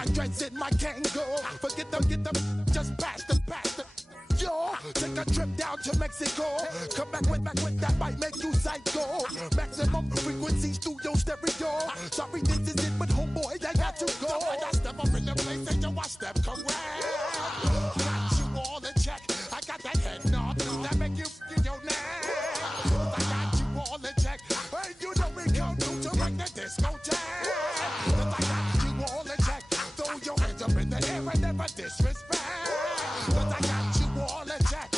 My dreads in my Kango. Forget them, just pass them. Yo, take a trip down to Mexico. Come back with that might make you psycho. Maximum frequencies through your stereo. Sorry, this is it, but homeboy, I got to go. I step up in the place and yo, I step correct. Got you all in check. I got that head nod that make you feel your neck. I got you all in check. Hey, you know we come through to wreck the discotheque. I got you all in check. Throw your hands up in the air and never disrespect. I got you all in check.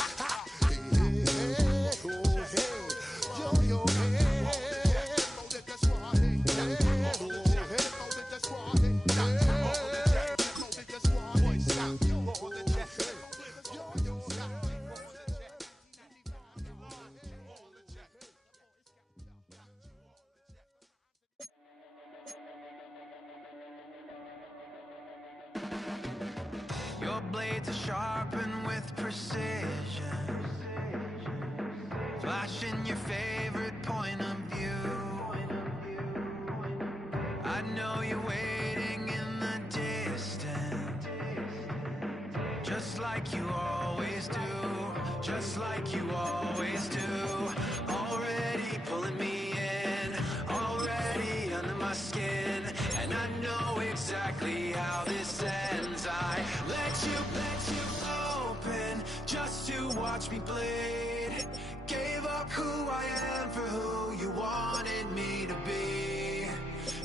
Your blades are sharpened with precision, flashing your favorite point of view. I know you're waiting in the distance, just like you always do, just like you always do. Already pulling me in, already under my skin, and I know exactly how this ends. I let you open just to watch me bleed. Gave up who I am for who you wanted me to be.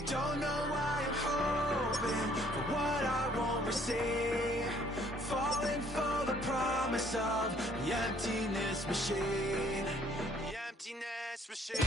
Don't know why I'm hoping for what I won't receive. Falling for the promise of the emptiness machine. The emptiness machine.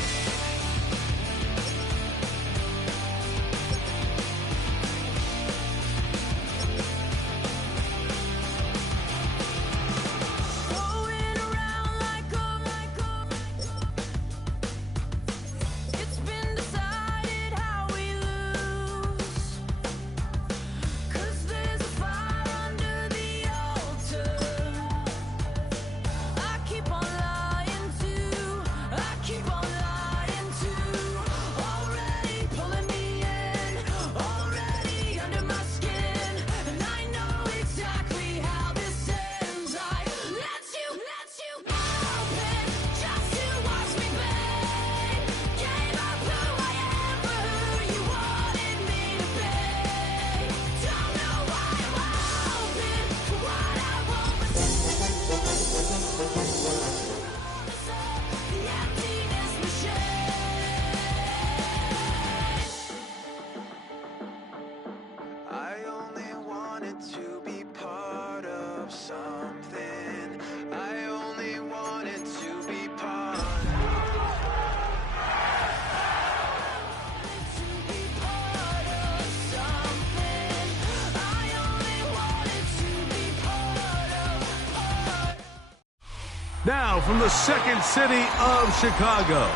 Now, from the second city of Chicago,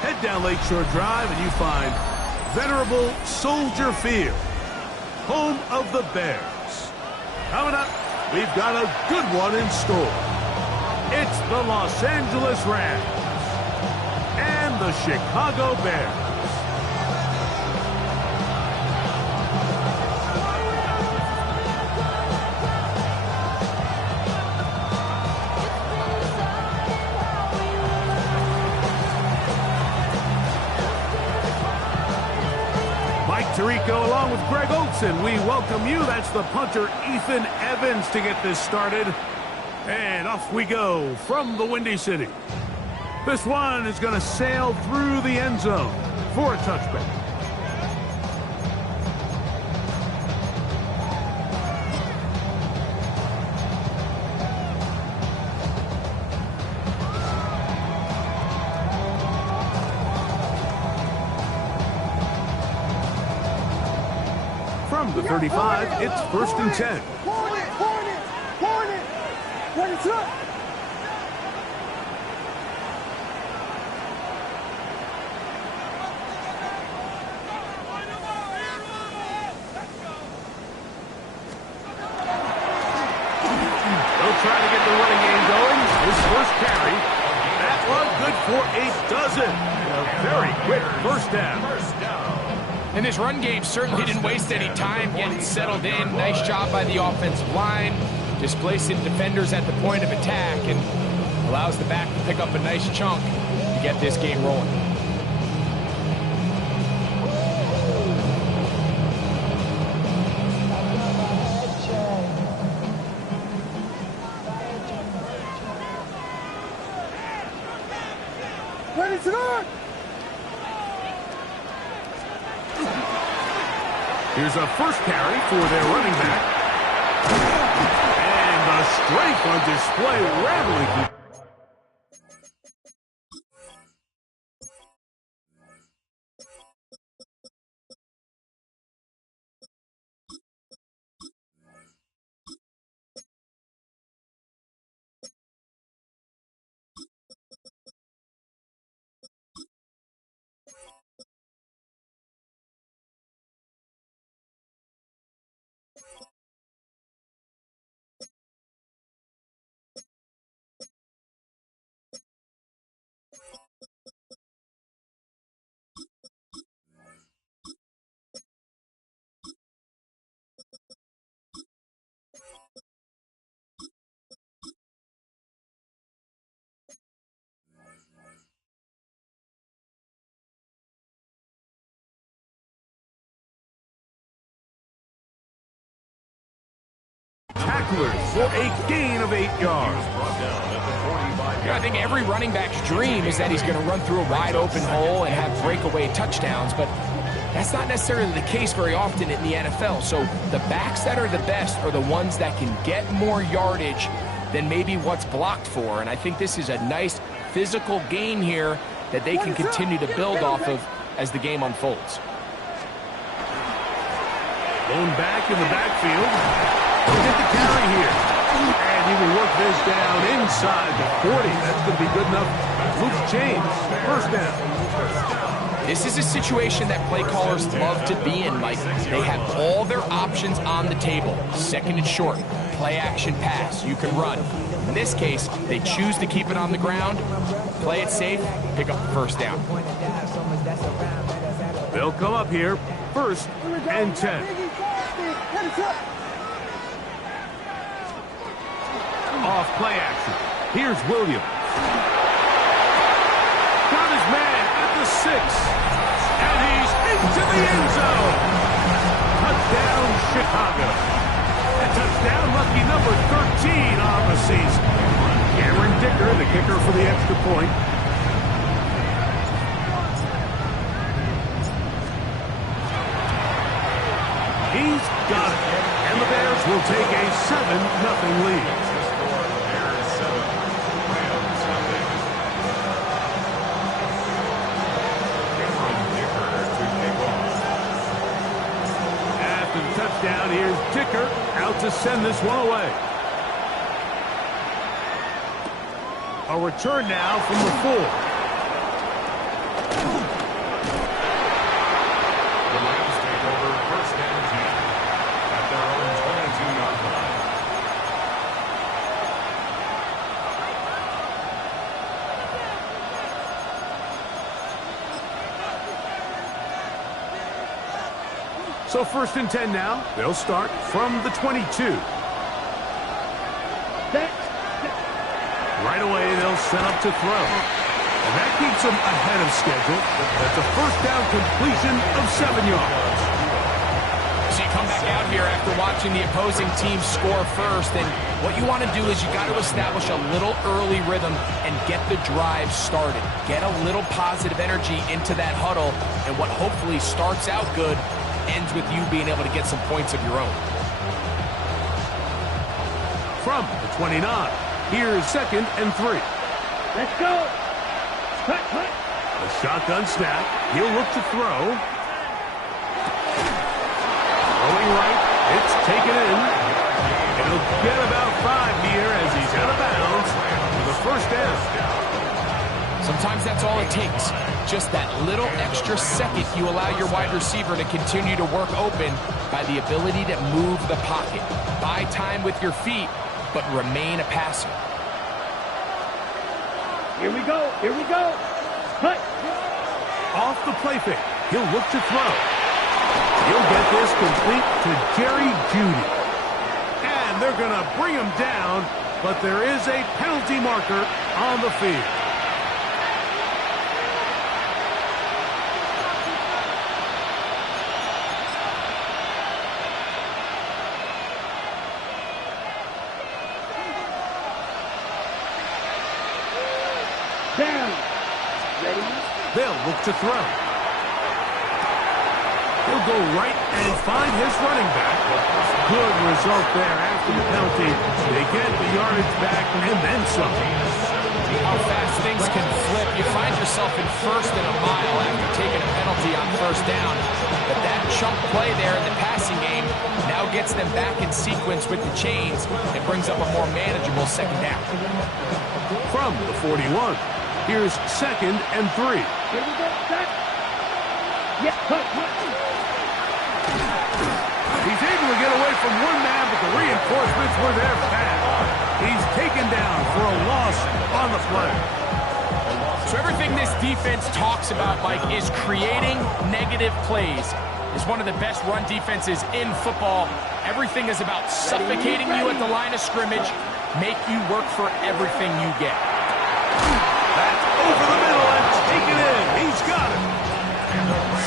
head down Lakeshore Drive and you find venerable Soldier Field, home of the Bears. Coming up, we've got a good one in store. It's the Los Angeles Rams and the Chicago Bears. Tirico along with Greg Olson. We welcome you. That's the punter, Ethan Evans, to get this started. And off we go from the Windy City. This one is going to sail through the end zone for a touchback. From the 35, it's 1st and 10. Hornet! When it's up! They'll try to get the running game going. His first carry. That one good for a dozen. And a very quick first down. And this run game certainly didn't waste any time getting settled in. Nice job by the offensive line, displacing defenders at the point of attack, and allows the back to pick up a nice chunk to get this game rolling. Ready to go! Here's a first carry for their running back. And the strength on display, rattling. Tacklers for a gain of 8 yards. I think every running back's dream is that he's going to run through a wide open hole and have breakaway touchdowns, but that's not necessarily the case very often in the NFL. So the backs that are the best are the ones that can get more yardage than maybe what's blocked for. And I think this is a nice physical gain here that they can continue to build off of as the game unfolds. Lone back in the backfield. He'll get the carry here. And he will work this down inside the 40. That's going to be good enough. Loose change. First down. This is a situation that play callers love to be in, Mike. They have all their options on the table. Second and short, play action pass. You can run. In this case, they choose to keep it on the ground, play it safe, pick up the first down. They'll come up here. First and 10. Off play action. Here's Williams. Got his man at the 6. And he's into the end zone. Touchdown, Chicago. And touchdown, lucky number 13 on the season. Cameron Dicker, the kicker for the extra point. He's got it. And the Bears will take a 7-0 lead. Touchdown, here's Dicker out to send this one away. A return now from the 4. The Rams take over first and 10 at their own 22-yard line. So first and 10 now. They'll start from the 22. Right away, they'll set up to throw. And that keeps them ahead of schedule. That's a first down completion of 7 yards. So you come back out here after watching the opposing team score first, and what you want to do is you got to establish a little early rhythm and get the drive started. Get a little positive energy into that huddle, and what hopefully starts out good ends with you being able to get some points of your own. From the 29, here's second and 3. Let's go. Cut. A shotgun snap. He'll look to throw. Throwing right. It's taken in. It'll get about 5 here as he's out of bounds for the first down. Sometimes that's all it takes. Just that little extra second you allow your wide receiver to continue to work open by the ability to move the pocket. Buy time with your feet, but remain a passer. Here we go. Cut. Off the play fake. He'll look to throw. He'll get this complete to Jerry Jeudy. And they're going to bring him down, but there is a penalty marker on the field. Down. Ready? They'll look to throw. He'll go right and find his running back. Good result there after the penalty. They get the yardage back and then some. How fast things can flip. You find yourself in first and a mile after taking a penalty on first down. But that chunk play there in the passing game now gets them back in sequence with the chains. It brings up a more manageable second down. From the 41, here's 2nd and 3. Here we go. Set. Yeah, cut. He's able to get away from one man, but the reinforcements were there fast. He's taken down for a loss on the play. So everything this defense talks about, Mike, is creating negative plays. It's one of the best run defenses in football. Everything is about suffocating you at the line of scrimmage, make you work for everything you get. That's over the middle and taken in. He's got it.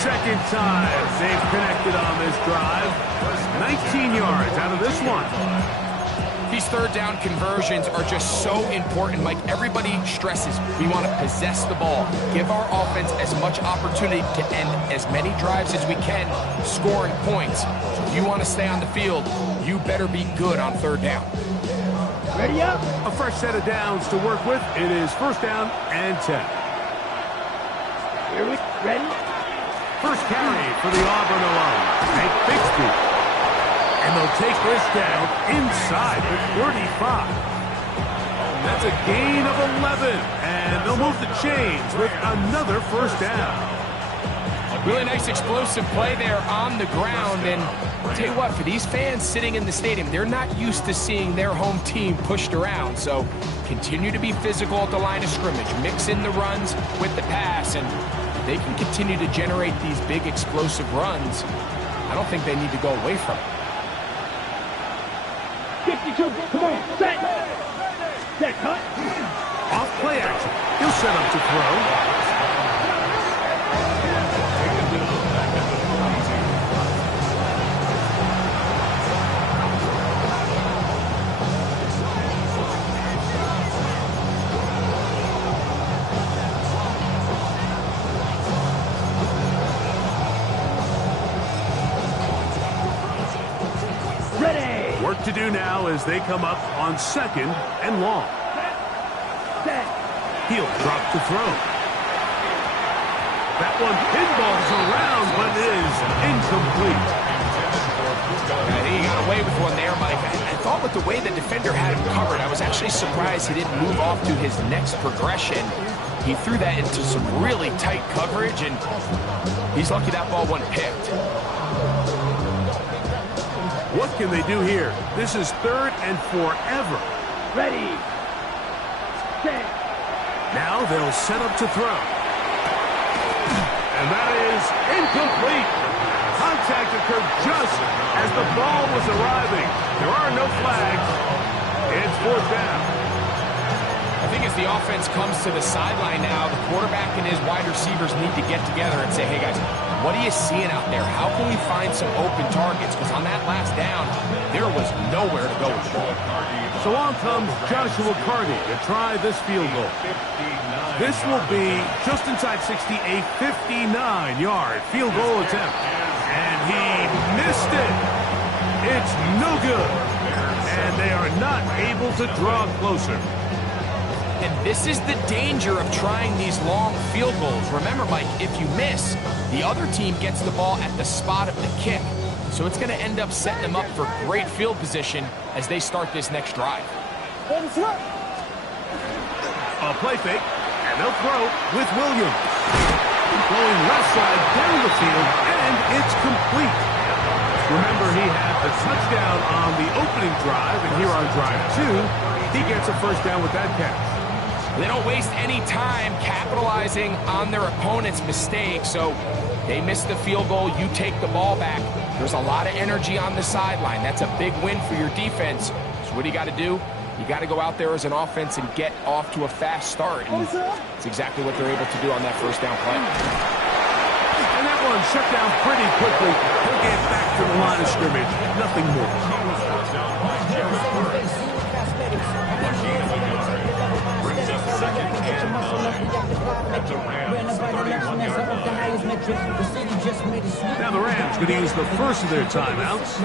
Second time they've connected on this drive. 19 yards out of this one. These third down conversions are just so important, Mike. Everybody stresses we want to possess the ball, give our offense as much opportunity to end as many drives as we can, scoring points. So if you want to stay on the field, you better be good on third down. Ready up. A fresh set of downs to work with. It is 1st down and 10. Here we ready. First carry for the Auburn alum, Hank Bixby. And they'll take this down inside the 35. That's a gain of 11. And they'll move the chains with another 1st down. Really nice explosive play there on the ground. And I'll tell you what, for these fans sitting in the stadium, they're not used to seeing their home team pushed around. So continue to be physical at the line of scrimmage. Mix in the runs with the pass. And they can continue to generate these big explosive runs. I don't think they need to go away from it. 52, come on, set. Set, cut. Off play action. He'll set up to throw. Work to do now as they come up on 2nd and long. Set. He'll drop to throw. That one pinballs around, but is incomplete. I think he got away with one there, Mike. I thought with the way the defender had him covered, I was actually surprised he didn't move off to his next progression. He threw that into some really tight coverage, and he's lucky that ball wasn't picked. What can they do here? This is 3rd and forever. Ready. Set. Now they'll set up to throw. And that is incomplete. Contact occurred just as the ball was arriving. There are no flags. It's 4th down. I think as the offense comes to the sideline now, the quarterback and his wide receivers need to get together and say, hey guys, what are you seeing out there? How can we find some open targets? Because on that last down, there was nowhere to go with the ball. So on comes Joshua Carney to try this field goal. This will be just inside 60, a 59-yard field goal attempt. And he missed it. It's no good. And they are not able to draw closer. And this is the danger of trying these long field goals. Remember, Mike, if you miss, the other team gets the ball at the spot of the kick. So it's going to end up setting them up for great field position as they start this next drive. A play fake, and they'll throw with Williams. Going left side down the field, and it's complete. Remember, he had a touchdown on the opening drive, and here on drive 2, he gets a 1st down with that catch. They don't waste any time capitalizing on their opponent's mistake, so They miss the field goal, you take the ball back. There's a lot of energy on the sideline. That's a big win for your defense. So what do you got to do? You got to go out there as an offense and get off to a fast start. And it's exactly what they're able to do on that first down play. And that one shut down pretty quickly. He'll get back to the line of scrimmage. Nothing more. Now the Rams going to use the first of their timeouts,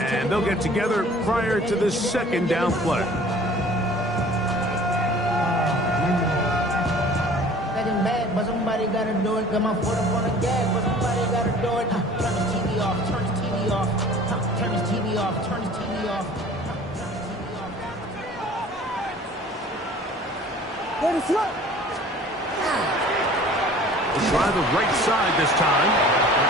and they'll get together prior to the second down play. But somebody gotta do it. Got my foot up on the gas, but somebody gotta do it. Turn his TV off, turn his TV off, turn his TV off, turn his TV off. Let it slip. We'll try the right side this time.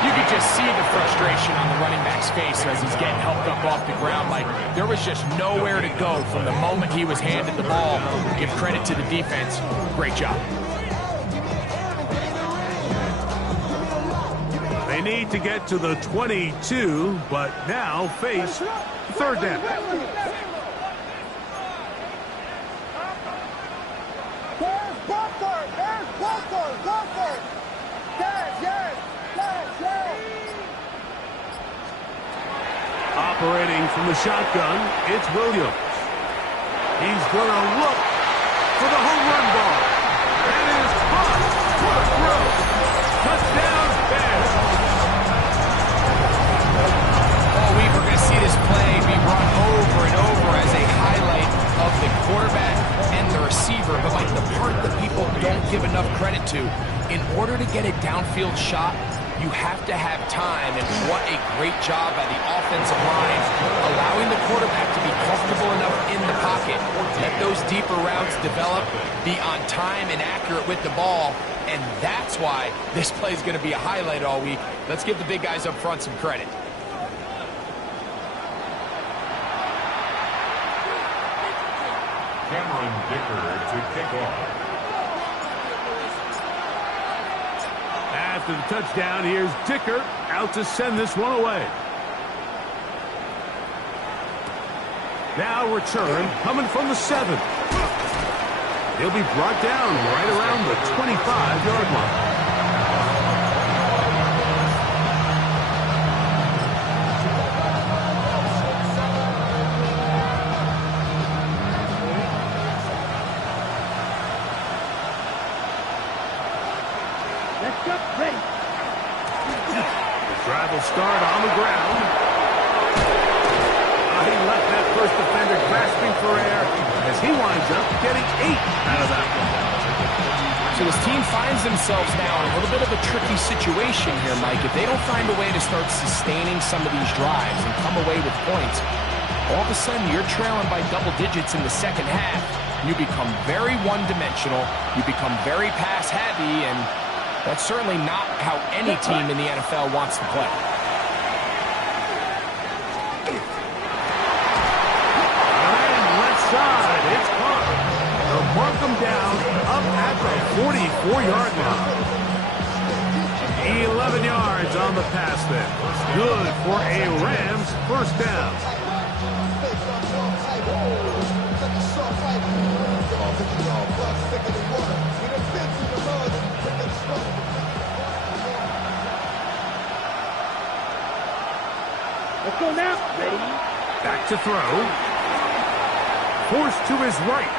You could just see the frustration on the running back's face as he's getting helped up off the ground. Like, there was just nowhere to go from the moment he was handed the ball. Give credit to the defense. Great job. They need to get to the 22, but now face third down. Operating from the shotgun, it's Williams. He's going to look for the home run ball. That is caught. What a throw. Touchdown, Bears. All week we're going to see this play be run over and over as a highlight of the quarterback and the receiver. But like the part that people don't give enough credit to, in order to get a downfield shot, you have to have time, and what a great job by the offensive line, allowing the quarterback to be comfortable enough in the pocket, let those deeper routes develop, be on time and accurate with the ball, and that's why this play is going to be a highlight all week. Let's give the big guys up front some credit. Cameron Dicker to kick off. After the touchdown, here's Dicker out to send this one away. Now return coming from the 7. He'll be brought down right around the 25-yard line. Drive will start on the ground. He left that first defender grasping for air as he winds up getting 8 out of that one. So this team finds themselves now in a little bit of a tricky situation here, Mike. If they don't find a way to start sustaining some of these drives and come away with points, all of a sudden you're trailing by double digits in the second half. You become very one-dimensional. You become very pass-heavy, and that's certainly not how any team in the NFL wants to play. And left side, it's caught. They'll mark them down up at the 44-yard line. 11 yards on the pass there. Good for a Rams first down. Let's go now. Ready? Back to throw. Forced to his right.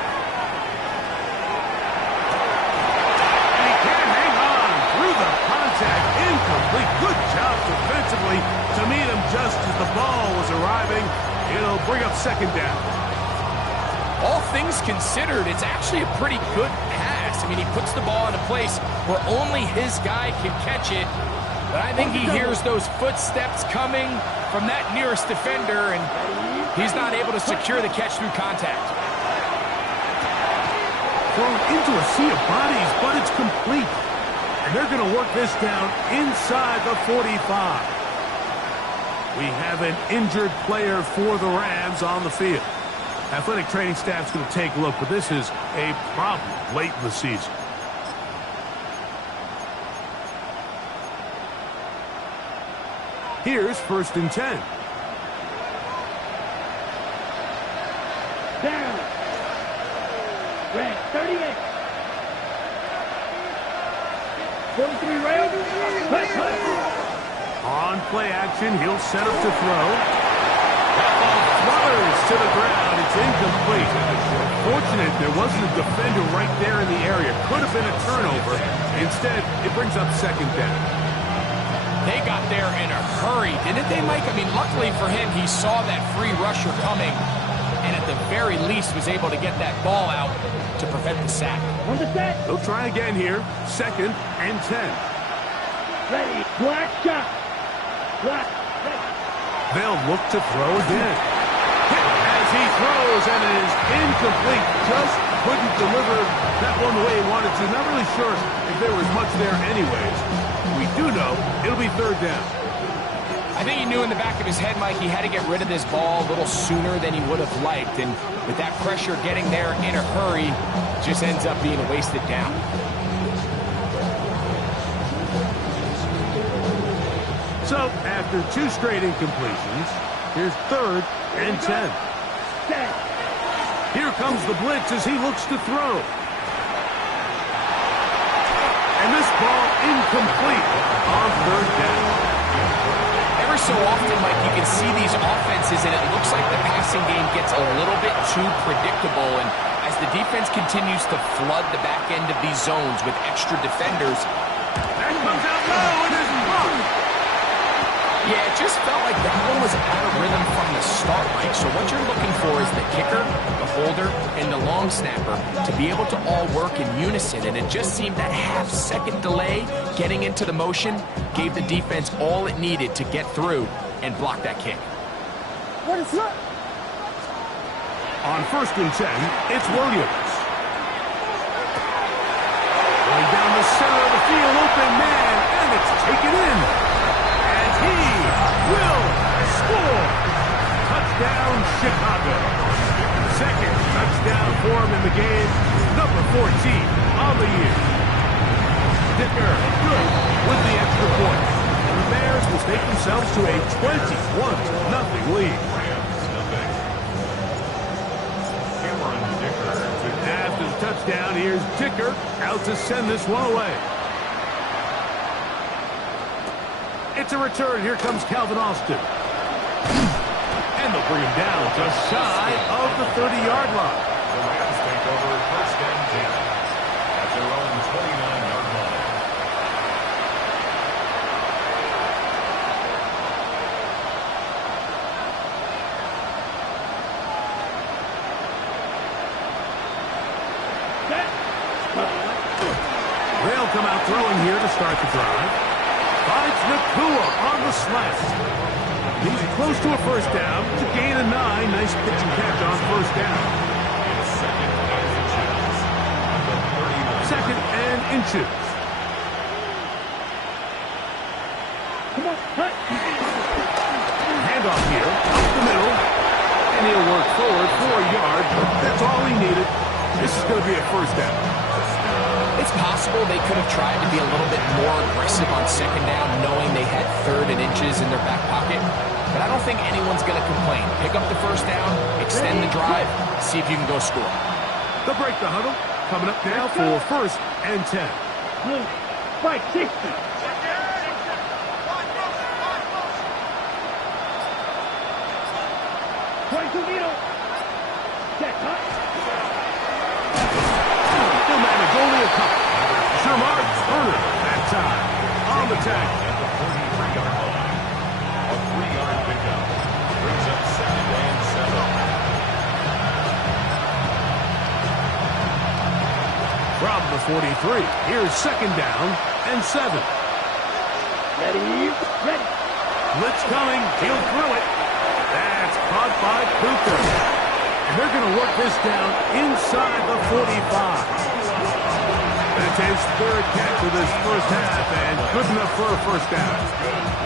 And he can't hang on through the contact. Incomplete. Good job defensively to meet him just as the ball was arriving. It'll bring up second down. All things considered, it's actually a pretty good pass. I mean, he puts the ball in a place where only his guy can catch it. But I think he hears those footsteps coming from that nearest defender, and he's not able to secure the catch through contact. Thrown into a sea of bodies, but it's complete. And they're going to work this down inside the 45. We have an injured player for the Rams on the field. Athletic training staff's going to take a look, but this is a problem late in the season. Here's 1st and 10. Down. Red, 38. 43 Rail. On play action, he'll set up to throw. That ball flutters to the ground. It's incomplete. Fortunate there wasn't a defender right there in the area. Could have been a turnover. Instead, it brings up 2nd down. They got there in a hurry, didn't they, Mike? I mean, luckily for him, he saw that free rusher coming, and at the very least was able to get that ball out to prevent the sack. On the set. They'll try again here. 2nd and 10. Ready. Black shot. Black. Ready. They'll look to throw again. Hit as he throws, and it is incomplete. Just couldn't deliver that one the way he wanted to. Not really sure if there was much there anyways. We do know it'll be 3rd down. I think he knew in the back of his head, Mike, he had to get rid of this ball a little sooner than he would have liked. And with that pressure getting there in a hurry, just ends up being a wasted down. So, after 2 straight incompletions, here's 3rd and 10. Here comes the blitz as he looks to throw. And this ball incomplete on 3rd down. Every so often, Mike, you can see these offenses, and it looks like the passing game gets a little bit too predictable. And as the defense continues to flood the back end of these zones with extra defenders, That comes out low and is blocked. yeah, it just felt like that one was out of rhythm from the start, Mike. So what you're looking for is the kicker, the holder, and the long snapper to be able to all work in unison. And it just seemed that half-second delay getting into the motion gave the defense all it needed to get through and block that kick. What is up? On 1st and 10, it's Williams. Going down the center of the field, open man, and it's taken in. And he will score. Touchdown, Chicago. 2nd touchdown for him in the game. Number 14 on the year. Dicker good with the extra point. And the Bears will take themselves to a 21-0 lead. After the touchdown, here's Dicker out to send this one away. It's a return. Here comes Calvin Austin. And they'll bring him down just shy of the 30-yard line. The Rams take over 1st and 10 at their own 29-yard line. They'll come out throwing here to start the drive. Finds Nakua on the slant. He's close to a 1st down to gain a 9. Nice pitch and catch on 1st down. 2nd and inches. Come on, cut. Handoff here, up the middle. And he'll work forward 4 yards. That's all he needed. This is going to be a 1st down. It's possible they could have tried to be a little bit more aggressive on 2nd down, knowing they had 3rd and inches in their back pocket. But I don't think anyone's going to complain. Pick up the 1st down, extend the drive, see if you can go score. They'll break the huddle. Coming up now for 1st and 10. Blue. Right, 60. 22 meter. Set, cut. They'll manage only a couple. Sherman Turner that time on the tackle. At the 43-yard line. A 3-yard pickup. Brings up 2nd and 7. From the 43, here's 2nd down and 7. Ready, ready. Blitz coming, he'll throw it. That's caught by Cooper. And they're going to work this down inside the 45. That's his 3rd catch of this 1st half, and good enough for a 1st down.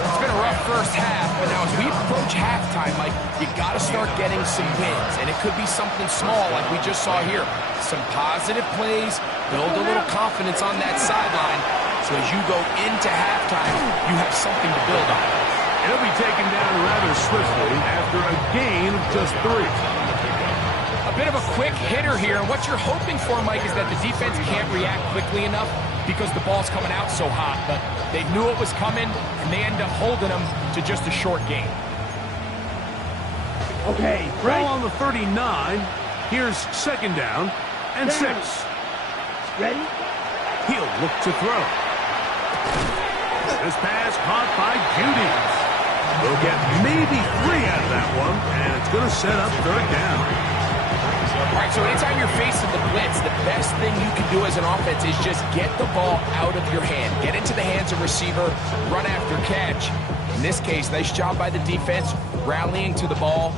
It's been a rough 1st half, but now as we approach halftime, Mike, you got to start getting some wins, and it could be something small like we just saw here. Some positive plays, build a little confidence on that sideline, so as you go into halftime, you have something to build on. He'll be taken down rather swiftly after a gain of just 3. A bit of a quick hitter here, and what you're hoping for, Mike, is that the defense can't react quickly enough because the ball's coming out so hot, but they knew it was coming, and they end up holding them to just a short gain. Okay, Ball on the 39. Here's second down and 6. Ready? He'll look to throw. This pass caught by Judy. We'll get maybe 3 out of that one, and it's going to set up third down. All right, so anytime you're facing the blitz, the best thing you can do as an offense is just get the ball out of your hand. Get into the hands of receiver, run after catch. In this case, nice job by the defense, rallying to the ball,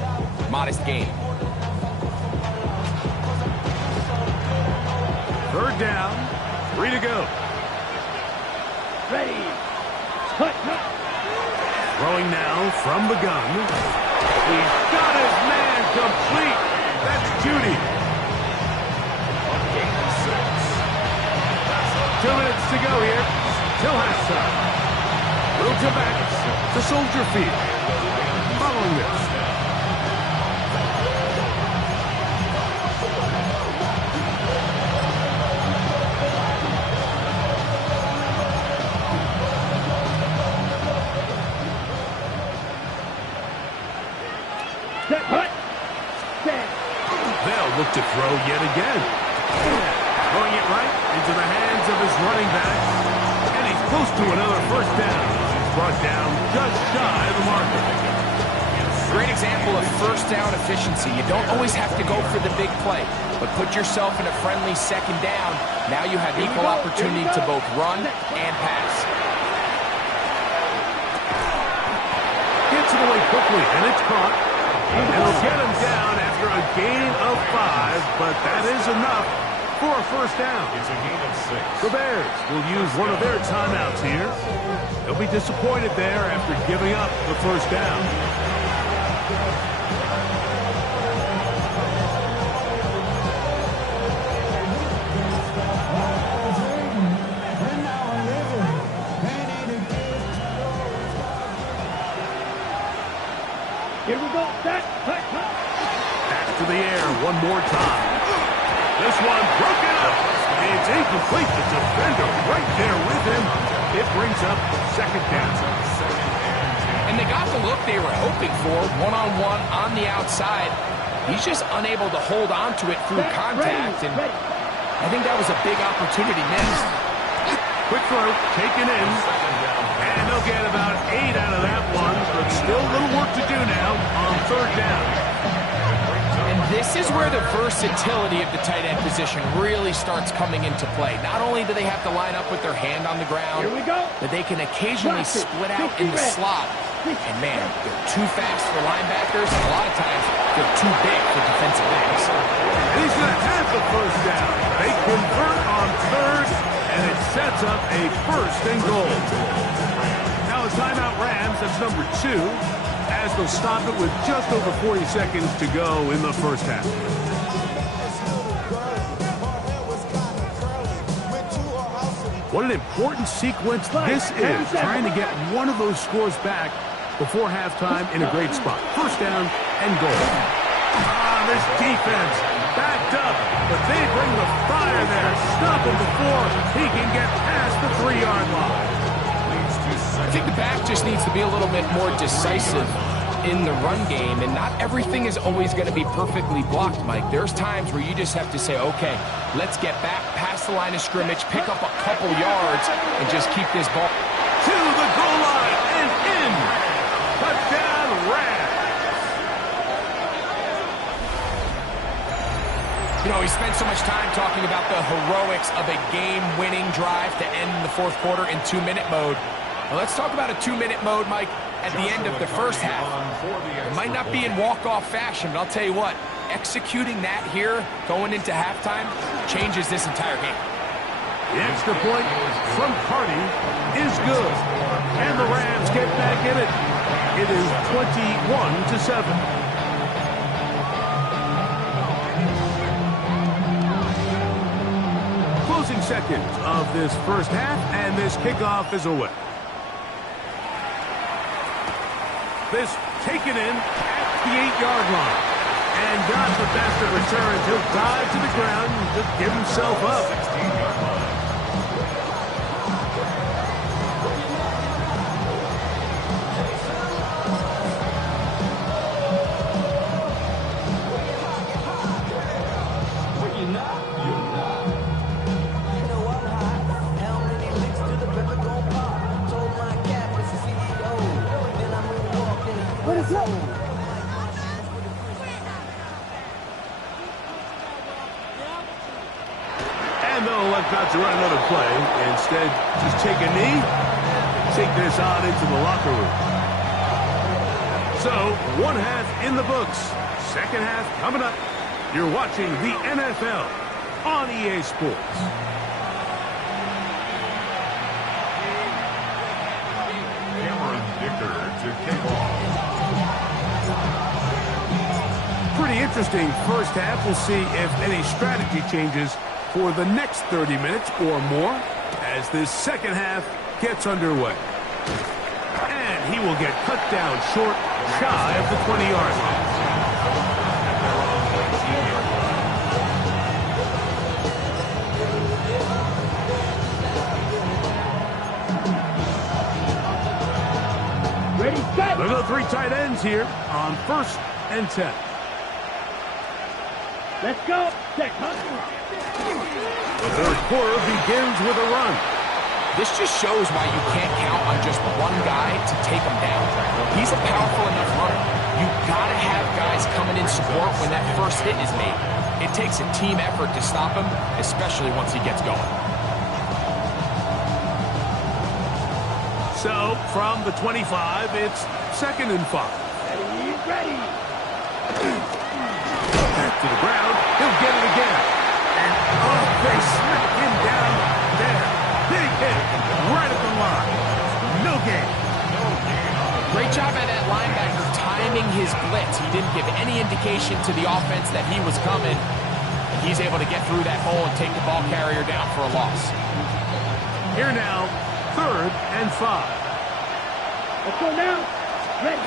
modest gain. Third down, 3 to go. Ready. Cut. Throwing now from the gun. He's got his man complete. That's Judy. 2 minutes to go here till halftime. We'll come back to Soldier Field. Following this. They'll look to throw yet again. Throwing it right into the hands of his running back. And he's close to another first down. He's brought down just shy of the marker. Great example of first down efficiency. You don't always have to go for the big play, but put yourself in a friendly second down. Now you have equal opportunity to both run and pass. Gets it away quickly, and it's caught. It'll get him down after a gain of 5, but that is enough for a first down. It's a gain of 6. The Bears will use one of their timeouts here. They'll be disappointed there after giving up the first down. Here we go. Set. Back to the air one more time. This one broken up. It's incomplete. The defender right there with him. It brings up second down. And they got the look they were hoping for, one-on-one on the outside. He's just unable to hold on to it through contact, and I think that was a big opportunity missed. Quick throw, taken in. And they'll get about 8 out of that one, but still a little work to do now on third down. And this is where the versatility of the tight end position really starts coming into play. Not only do they have to line up with their hand on the ground, but they can occasionally split out in the slot. And man, they're too fast for linebackers, and a lot of times they're too big for defensive backs. And he's going to have the first down. They convert on third, and it sets up a first and goal. Now a timeout Rams, that's number 2, as they'll stop it with just over 40 seconds to go in the first half. What an important sequence this is, trying to get one of those scores back before halftime in a great spot. First down and goal. This defense backed up, but they bring the fire there. Stop him before he can get past the 3-yard line. I think the back just needs to be a little bit more decisive in the run game, and not everything is always going to be perfectly blocked, Mike. There's times where you just have to say, okay, let's get back past the line of scrimmage, pick up a couple yards, and just keep this ball to the goal line and in. Touchdown, Rams. You know, we spent so much time talking about the heroics of a game-winning drive to end the fourth quarter in 2-minute mode. Well, let's talk about a 2-minute mode, Mike, at the end of the first half. It might not be in walk-off fashion, but I'll tell you what, executing that here going into halftime changes this entire game. The extra point from Carty is good, and the Rams get back in it. It is 21-7. Closing seconds of this first half, and this kickoff is away. This taken in at the 8-yard line. And got the best of returns. He'll dive to the ground and just give himself up. 16-yard line. And they'll elect not to run another play. Instead, just take a knee, take this on into the locker room. So, one half in the books. Second half coming up. You're watching the NFL on EA Sports. Cameron Dicker to kick off. Pretty interesting first half. We'll see if any strategy changes for the next 30 minutes or more as this second half gets underway. And he will get cut down short, shy of the 20-yard line. Ready, set. They'll go 3 tight ends here on 1st and 10. Let's go. Set. The third quarter begins with a run. This just shows why you can't count on just one guy to take him down. He's a powerful enough runner. You gotta have guys coming in support when that first hit is made. It takes a team effort to stop him, especially once he gets going. So, from the 25, it's 2nd and 5. Ready. Back to the ground. He'll get it again. And they smack him down there. Big hit right at the line. No gain. Great job by that linebacker timing his blitz. He didn't give any indication to the offense that he was coming. He's able to get through that hole and take the ball carrier down for a loss. Here now, 3rd and 5. Let's go now. Ready.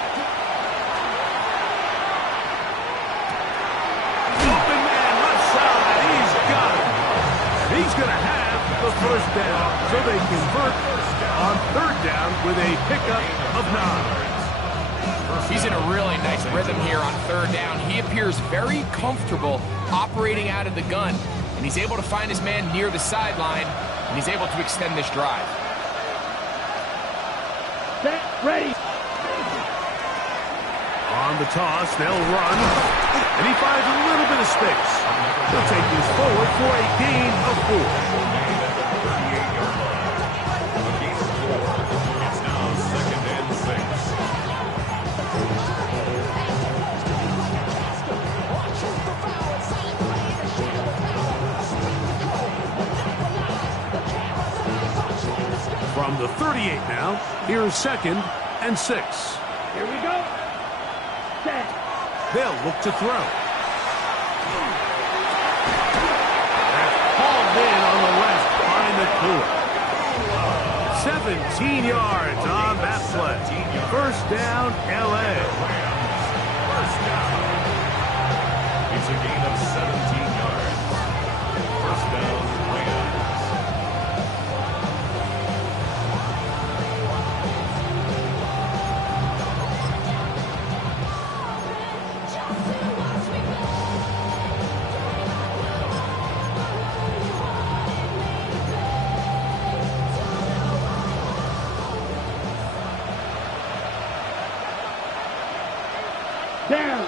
Open man, left side. He's got it. And he's going to have the first down. So they convert on 3rd down with a pickup of 9. He's in a really nice rhythm here on 3rd down. He appears very comfortable operating out of the gun. And he's able to find his man near the sideline. And he's able to extend this drive. Set. Ready. On the toss, they'll run. And he finds a little bit of space. He'll take this forward for a gain of 4. It's now 2nd and 6. From the 38 now, here's 2nd and 6. Here we go. Set. They'll look to throw. That's hauled in on the left by Nakua. 17 yards on that play. 1st down, L.A. First down. It's a gain of 17 yards. 1st down, Rams. Down.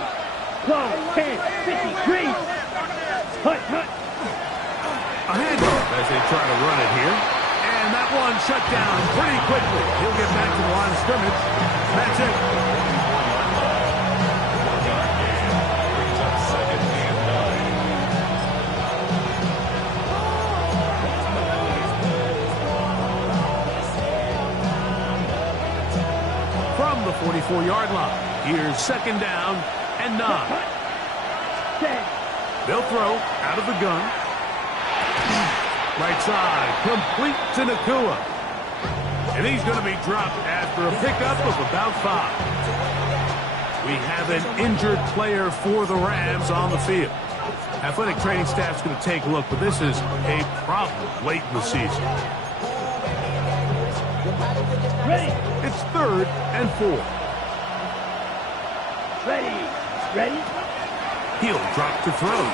Close. 10. 53. Hut. A handoff as they try to run it here. And that one shut down pretty quickly. He'll get back to the line of scrimmage. That's it. Brings up 2nd and 9. From the 44-yard line, here's 2nd down and 9. Set. They'll throw out of the gun. Right side, complete to Nakua. And he's going to be dropped after a pickup of about 5. We have an injured player for the Rams on the field. Athletic training staff's going to take a look, but this is a problem late in the season. Ready. It's 3rd and 4. Ready. Ready. He'll drop to throw.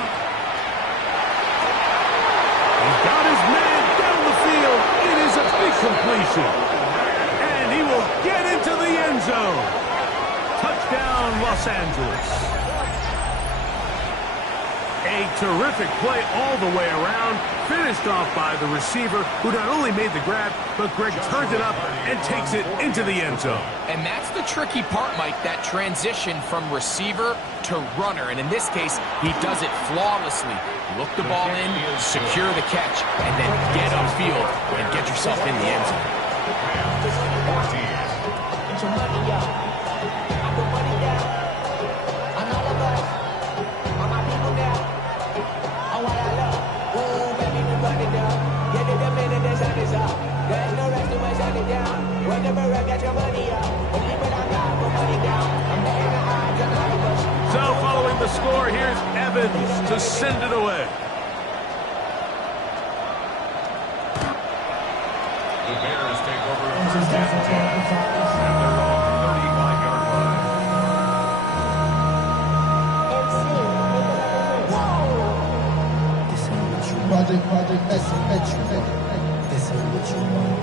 He's got his man down the field. It is a big completion. And he will get into the end zone. Touchdown, Los Angeles. A terrific play all the way around, finished off by the receiver, who not only made the grab, but Greg turns it up and takes it into the end zone. And that's the tricky part, Mike, that transition from receiver to runner. And in this case, he does it flawlessly. Look the ball in, secure the catch, and then get upfield and get yourself in the end zone. Get your money out. I put money down. I'm all of us. All my people now. Oh, what I love. Ooh, baby, we run it down. Get it the minute the sun is up. There's no rest to my shut it down. Whenever I get your money up. Believe it or not, put money down. I'm betting the odds on all of us. So following the score, here's Evans to send it away. The Bears take over first and 10 at their own 35-yard line. Project SMH. This ain't what you want.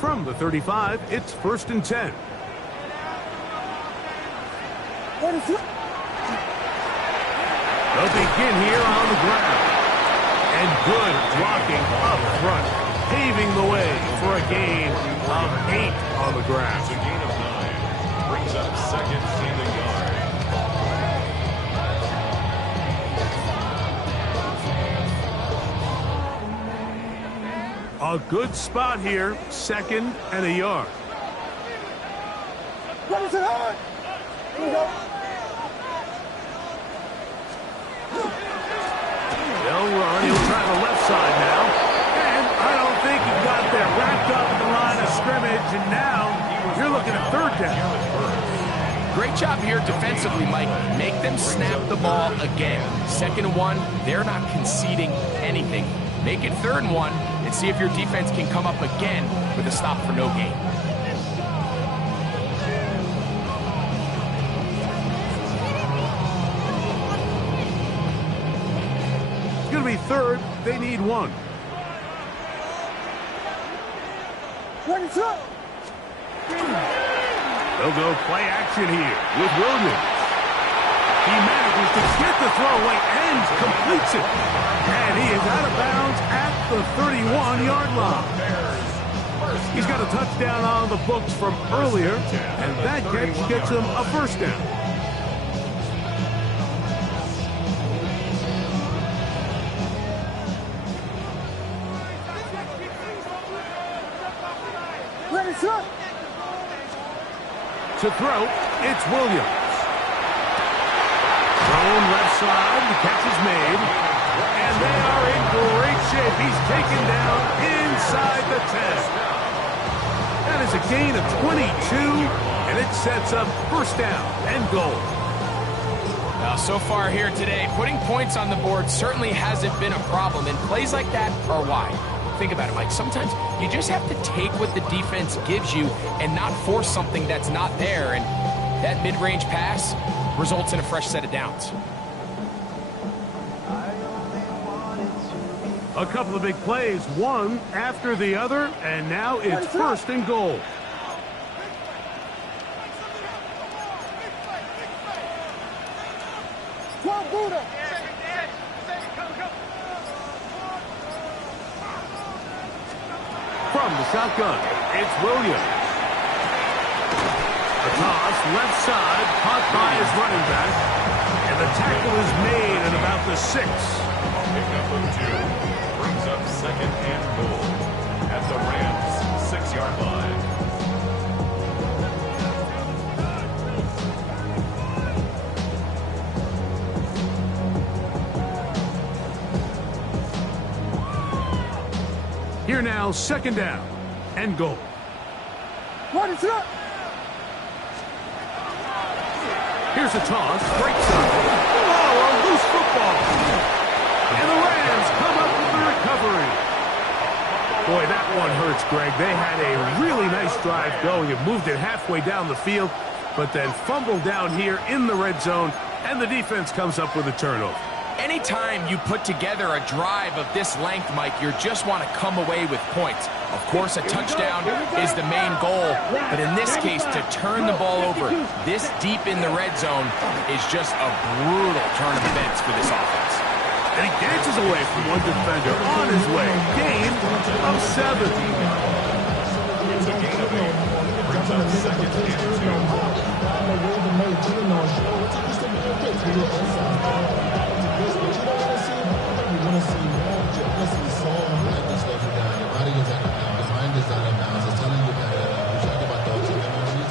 From the 35, it's 1st and 10. What is it? They'll begin here on the ground. And good blocking up front, paving the way for a gain of 8 on the ground. It's a gain of 9. Brings up 2nd in the yard. A good spot here, 2nd and a yard. What is it on? Here we go. They'll run. He'll try the left side now. And I don't think he got there. Wrapped up at the line of scrimmage, and now you're looking at 3rd down. Great job here defensively, Mike. Make them snap the ball again. 2nd and 1, they're not conceding anything. Make it 3rd and 1, and see if your defense can come up again with a stop for no gain. It's going to be 3rd. They need 1. What is up? They'll go play action here with Williams. He manages to get the throwaway and completes it. And he is out of bounds at the 31-yard line. He's got a touchdown on the books from earlier, and that catch gets him a 1st down. What is up? To throw, it's Williams. Thrown left side, the catch is made, and they are in great shape. He's taken down inside the 10. That is a gain of 22, and it sets up 1st down and goal. Now, so far here today, putting points on the board certainly hasn't been a problem, and plays like that are why. Think about it, Mike. Sometimes you just have to take what the defense gives you and not force something that's not there, and that mid-range pass results in a fresh set of downs. A couple of big plays, one after the other, and now it's 1st and goal. From the shotgun, it's Williams. The toss, left side, caught by his running back, and the tackle is made at about the 6. Pickup of 2. Brings up 2nd and goal at the Rams' 6-yard line. Here now, second down and goal. What is up? Here's a toss, breaks up. Oh, a loose football. And the Rams come up with the recovery. Boy, that one hurts, Greg. They had a really nice drive going. It moved it halfway down the field, but then fumbled down here in the red zone, and the defense comes up with a turnover. Anytime you put together a drive of this length, Mike, you just want to come away with points. Of course, a touchdown is the main goal, but in this case, to turn the ball over this deep in the red zone is just a brutal turn of events for this offense. And he dances away from one defender on his way. Gain of 7. It's a gain of 8. Brings up second and 2.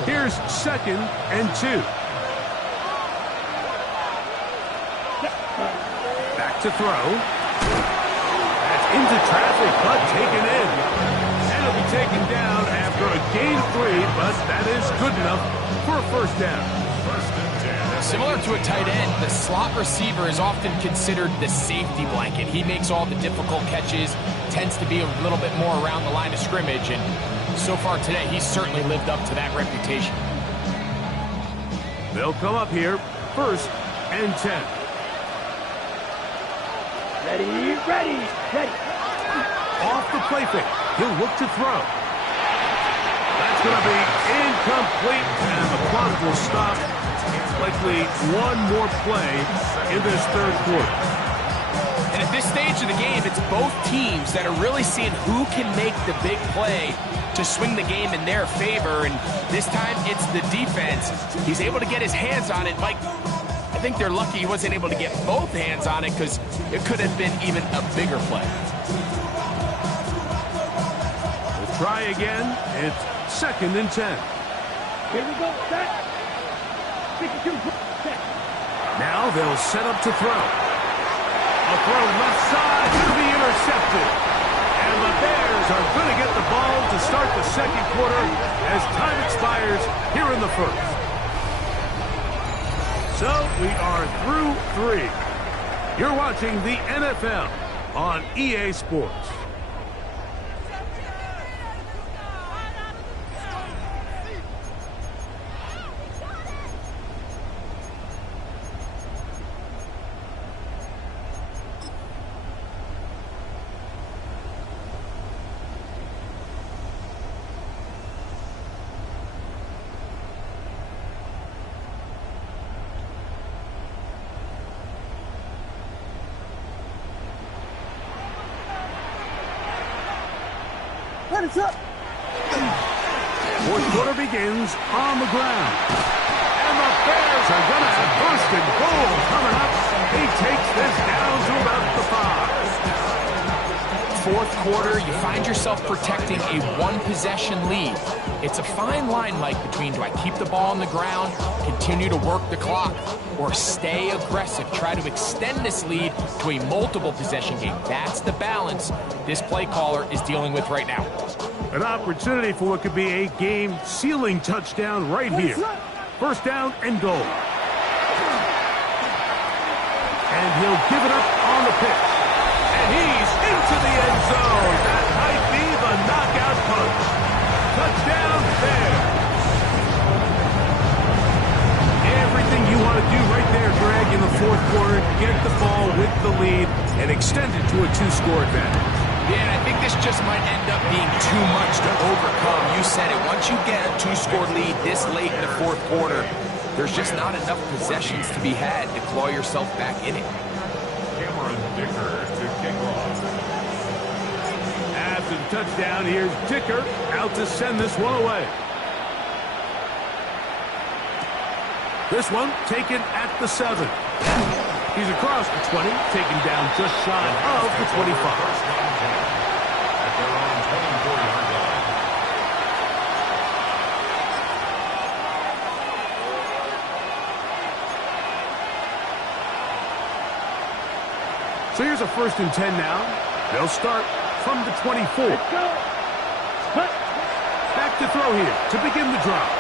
Here's second and 2. Back to throw. That's into traffic, but taken in. And it'll be taken down after a gain of 3, but that is good enough for a first down. Similar to a tight end, the slot receiver is often considered the safety blanket. He makes all the difficult catches, tends to be a little bit more around the line of scrimmage, and so far today, he's certainly lived up to that reputation. They'll come up here, first and 10. Ready. Off the play fake. He'll look to throw. That's going to be incomplete, and the clock will stop. Likely one more play in this third quarter. And at this stage of the game, it's both teams that are really seeing who can make the big play to swing the game in their favor, and this time it's the defense. He's able to get his hands on it. Mike, I think they're lucky he wasn't able to get both hands on it because it could have been even a bigger play. We'll try again. It's second and 10. Here we go. Set. Now they'll set up to throw. A throw left side to be intercepted. And the Bears are going to get the ball to start the second quarter as time expires here in the first. So we are through 3. You're watching the NFL on EA Sports. What is up? Fourth quarter begins on the ground. And the Bears are going to have first and goal coming up. He takes this down to about the 5. Fourth quarter, you find yourself protecting a one-possession lead. It's a fine line, Mike, between do I keep the ball on the ground, continue to work the clock, or stay aggressive, try to extend this lead to a multiple-possession game. That's the balance this play caller is dealing with right now. An opportunity for what could be a game-sealing touchdown right here. First down and goal. And he'll give it up on the pitch. And he's into the end zone. That might be the knockout punch. Touchdown Bears. Everything you want to do right there, Greg, in the fourth quarter. Get the ball with the lead and extend it to a 2-score advantage. Yeah, and I think this just might end up being too much to overcome. You said it. Once you get a 2-score lead this late in the fourth quarter, there's just not enough possessions to be had to claw yourself back in it. Cameron Dicker to kick off. After the touchdown, here's Dicker out to send this one away. This one taken at the 7. He's across the 20, taken down just shy of the 25. At their own 24-yard line. So here's a first and 10 now. They'll start from the 24. Let's go. Cut. Back to throw here to begin the drive.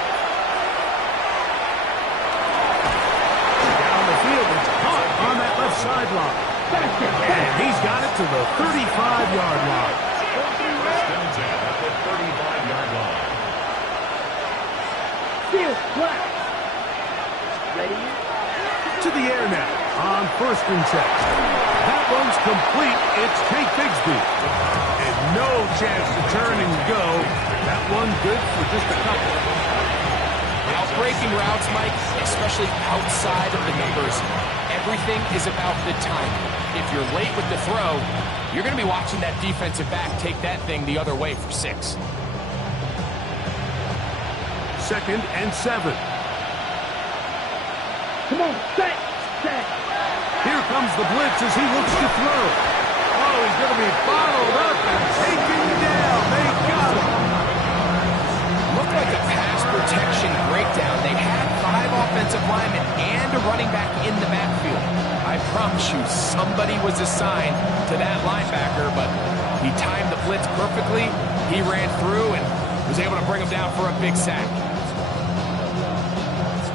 Down the field, it's caught on that left sideline. And he's got it to the 35-yard line. First and 10 at the 35-yard line. Field flat. Ready? To the air now on 1st and 10. That one's complete. It's Tate Bigsby. And no chance to turn and go. That one good for just a couple. Breaking routes, Mike, especially outside of the numbers, everything is about the timing. If you're late with the throw, you're going to be watching that defensive back take that thing the other way for 6. 2nd and 7. Come on, set. Here comes the blitz as he looks to throw. Oh, he's going to be bottled up and taken down. They got him. Looked like a pass protection breakdown. They had 5 offensive linemen and a running back in the backfield. I promise you, somebody was assigned to that linebacker, but he timed the blitz perfectly. He ran through and was able to bring him down for a big sack.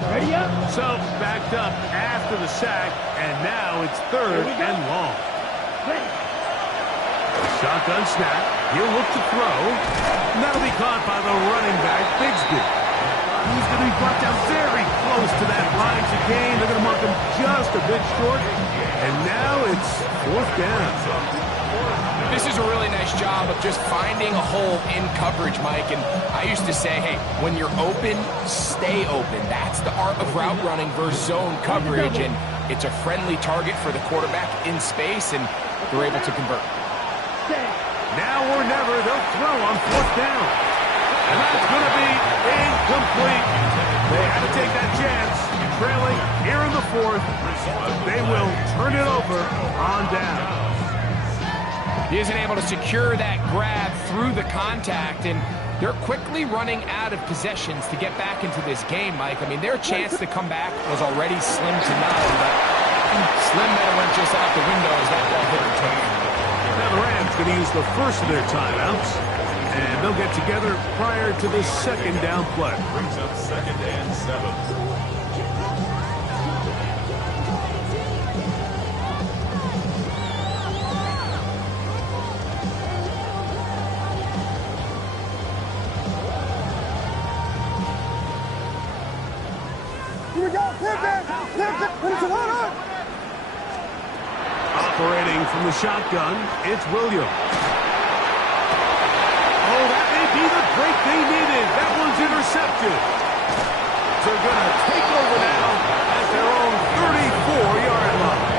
Ready up. So, backed up after the sack, and now it's 3rd and long. Ready. Shotgun snap. He'll look to throw. And that'll be caught by the running back, Bigsby. He's going to be brought down very close to that line to gain. They're going to mark him just a bit short. And now it's 4th down. This is a really nice job of just finding a hole in coverage, Mike. And I used to say, hey, when you're open, stay open. That's the art of route running versus zone coverage. And it's a friendly target for the quarterback in space, and they're able to convert. Now or never, they'll throw on 4th down. And that's going to be incomplete. They had to take that chance. Trailing here in the 4th. They will turn it over on down. He isn't able to secure that grab through the contact, and they're quickly running out of possessions to get back into this game, Mike. I mean, their chance to come back was already slim to none, but slim metal went just out the window as that ball hit return. Now the Rams going to use the first of their timeouts, and they'll get together prior to the 2nd down play. Brings up 2nd and 7. Operating from the shotgun, it's Williams. Oh, that may be the break they needed. That one's intercepted. They're going to take over now at their own 34-yard line.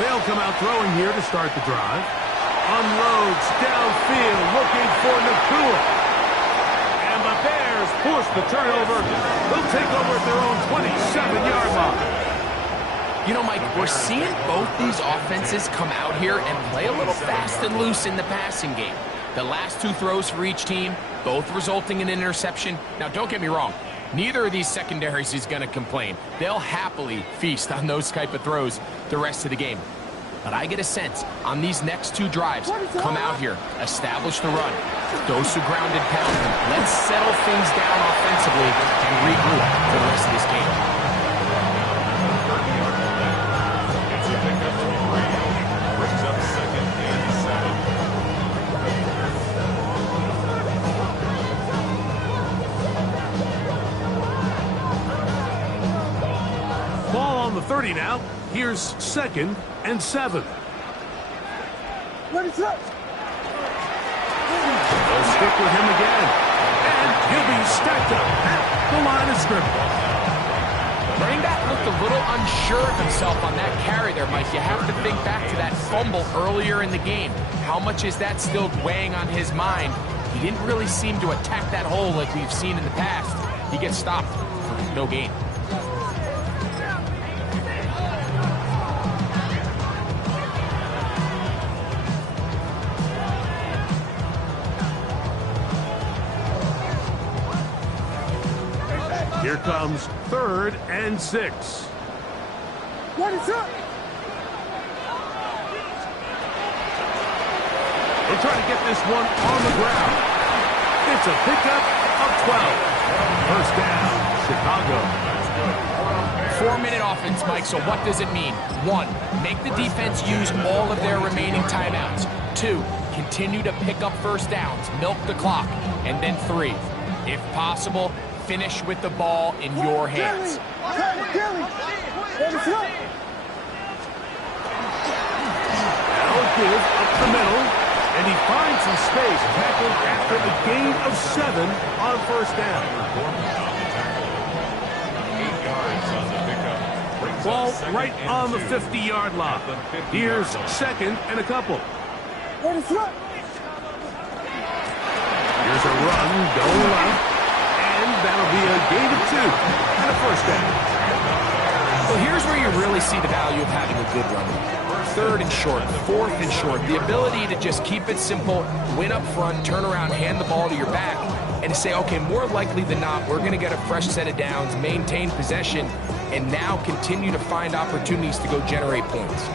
They'll come out throwing here to start the drive. Unloads downfield looking for Nakua. And the Bears force the turnover. They'll take over at their own 27-yard line. You know, Mike, we're seeing both these offenses come out here and play a little fast and loose in the passing game. The last 2 throws for each team, both resulting in an interception. Now, don't get me wrong. Neither of these secondaries is going to complain. They'll happily feast on those type of throws the rest of the game. But I get a sense on these next 2 drives, come out here, establish the run, dose of grounded pound, let's settle things down offensively and regroup for the rest of this game. It's a pickup of 3. Brings up 2nd and 7. Ball on the 30 now. Here's 2nd and 7. Ready, set. They'll stick with him again. And he'll be stacked up at the line of scrimmage. Running back looked a little unsure of himself on that carry there, Mike. You have to think back to that fumble earlier in the game. How much is that still weighing on his mind? He didn't really seem to attack that hole like we've seen in the past. He gets stopped for no gain. Here comes 3rd and 6. What is up? They'll try to get this one on the ground. It's a pickup of 12. First down, Chicago. 4-minute offense, Mike, so what does it mean? 1, make the defense use all of their remaining timeouts. 2, continue to pick up first downs, milk the clock. And then 3, if possible, finish with the ball in your hands. That'll give up the middle, and he finds some space, tackled after a gain of 7 on first down. 8 yards on the pickup. Ball right on the 50-yard line. Here's 2nd and a couple. Here's a run going left. That'll be a gain of 2 and a first down. Well, here's where you really see the value of having a good run. 3rd and short, 4th and short. The ability to just keep it simple, win up front, turn around, hand the ball to your back, and to say, okay, more likely than not, we're going to get a fresh set of downs, maintain possession, and now continue to find opportunities to go generate points.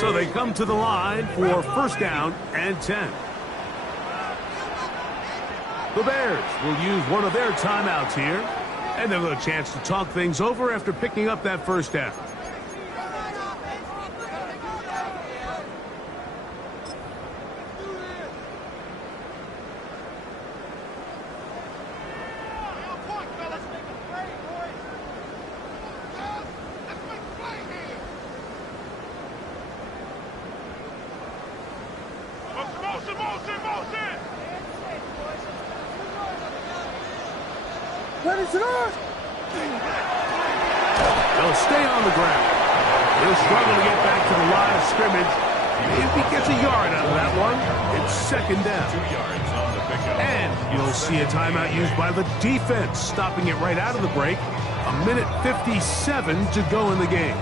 So they come to the line for first down and 10. The Bears will use one of their timeouts here, and they'll have a chance to talk things over after picking up that first down. They'll stay on the ground. He'll struggle to get back to the line of scrimmage. If he gets a yard out of that one, it's 2nd down. 2 yards on the pickup. And you'll see a timeout used by the defense, stopping it right out of the break. 1:57 to go in the game.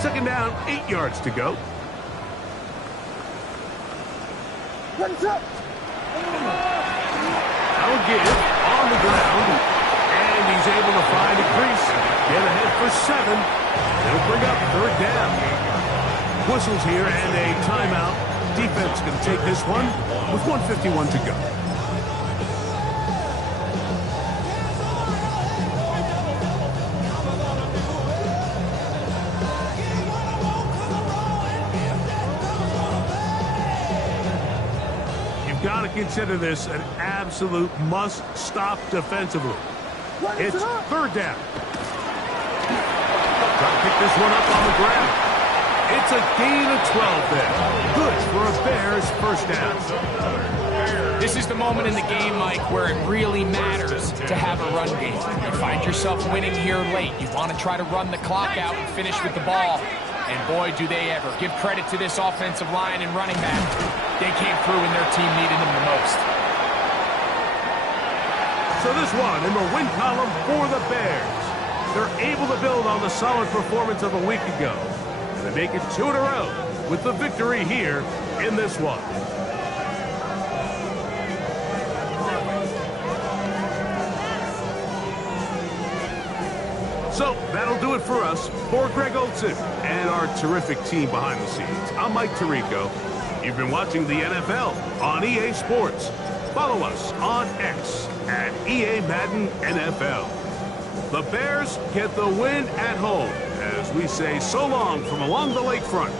Second down, 8 yards to go. What's up? That'll give on the ground, and he's able to find a crease. Get ahead for 7. They'll bring up 3rd down. Whistles here and a timeout. Defense can take this one with 1:51 to go. Got to consider this an absolute must-stop defensively. It's 3rd down. Trying to pick this one up on the ground. It's a gain of 12 there. Good for a Bears first down. This is the moment in the game, Mike, where it really matters to have a run game. You find yourself winning here late. You want to try to run the clock out and finish with the ball. And boy, do they ever. Give credit to this offensive line and running back. They came through when their team needed them the most. So this one in the win column for the Bears. They're able to build on the solid performance of a week ago. And they make it 2 in a row with the victory here in this one. So that'll do it for us. For Greg Olsen and our terrific team behind the scenes, I'm Mike Tirico. You've been watching the NFL on EA Sports. Follow us on X at EA Madden NFL. The Bears get the win at home as we say so long from along the lakefront.